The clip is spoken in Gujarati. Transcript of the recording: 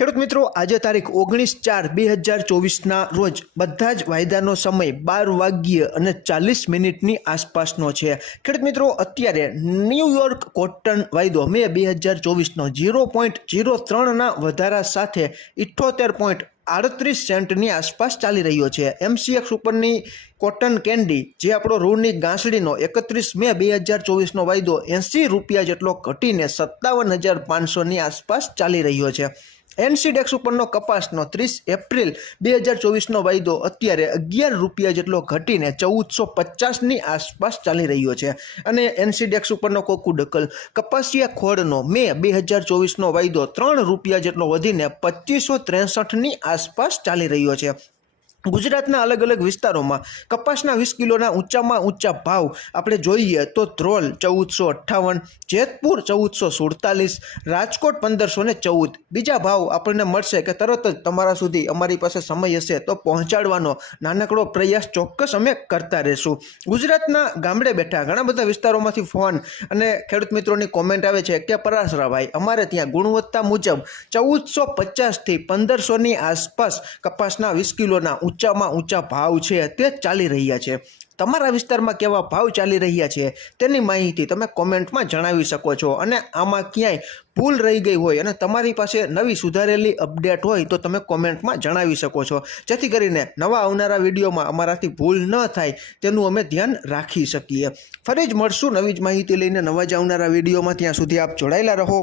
ખેડૂત મિત્રો, આજે તારીખ ઓગણીસ ચાર બે હજાર ચોવીસના રોજ બધા જ વાયદાનો સમય બાર વાગ્યે અને ચાલીસ મિનિટની આસપાસનો છે. ખેડૂત મિત્રો, અત્યારે ન્યૂયોર્ક કોટન વાયદો મે બે હજાર ચોવીસનો ઝીરો પોઈન્ટ ઝીરો ત્રણના વધારા સાથે ઇઠ્ઠોતેર પોઈન્ટ આડત્રીસ સેન્ટની આસપાસ ચાલી રહ્યો છે. એમસીએક્સ ઉપરની કોટન કેન્ડી, જે આપણો રૂની ગાંસડીનો એકત્રીસ મે બે હજાર ચોવીસનો વાયદો એંસી રૂપિયા જેટલો ઘટીને સત્તાવન હજાર પાંચસોની આસપાસ ચાલી રહ્યો છે. એનસીડેક્સ ઉપરનો કપાસનો ત્રીસ એપ્રિલ બે હજાર ચોવીસનો વાયદો અત્યારે અગિયાર રૂપિયા જેટલો ઘટીને ચૌદસો પચાસની આસપાસ ચાલી રહ્યો છે. અને એનસીડેક્સ ઉપરનો કોકુ ડકલ કપાસિયા ખોળનો મે બે હજાર ચોવીસનો વાયદો ત્રણ રૂપિયા જેટલો વધીને પચીસો ત્રેસઠની આસપાસ ચાલી રહ્યો છે. ગુજરાતના અલગ અલગ વિસ્તારોમાં કપાસના વીસ કિલોના ઊંચામાં ઊંચા ભાવ આપણે જોઈએ તો ધ્રોલ ચૌદસો અઠ્ઠાવન, જેતપુર ચૌદસો સુડતાલીસ, રાજકોટ પંદરસો ને ચૌદ. બીજા ભાવ આપણને મળશે કે તરત જ તમારા સુધી અમારી પાસે સમય હશે તો પહોંચાડવાનો નાનકડો પ્રયાસ ચોક્કસ અમે કરતા રહેશું. ગુજરાતના ગામડે બેઠા ઘણા બધા વિસ્તારોમાંથી ફોન અને ખેડૂત મિત્રોની કોમેન્ટ આવે છે કે પરાશરાભાઈ, અમારે ત્યાં ગુણવત્તા મુજબ ચૌદસો પચાસથી પંદરસોની આસપાસ કપાસના વીસ કિલોના ઊંચામાં ઊંચા ભાવ છે તે ચાલી રહ્યા છે. તમારા વિસ્તારમાં કેવા ભાવ ચાલી રહ્યા છે તેની માહિતી તમે કોમેન્ટમાં જણાવી શકો છો અને આમાં ક્યાંય ભૂલ રહી ગઈ હોય અને તમારી પાસે નવી સુધારેલી અપડેટ હોય તો તમે કોમેન્ટમાં જણાવી શકો છો. જેથી કરીને નવા આવનારા વિડીયોમાં અમારાથી ભૂલ ન થાય તેનું અમે ધ્યાન રાખી શકીએ. ફરી જ મળશું નવી જ માહિતી લઈને નવા જ આવનારા વિડીયોમાં. ત્યાં સુધી આપ જોડાયેલા રહો.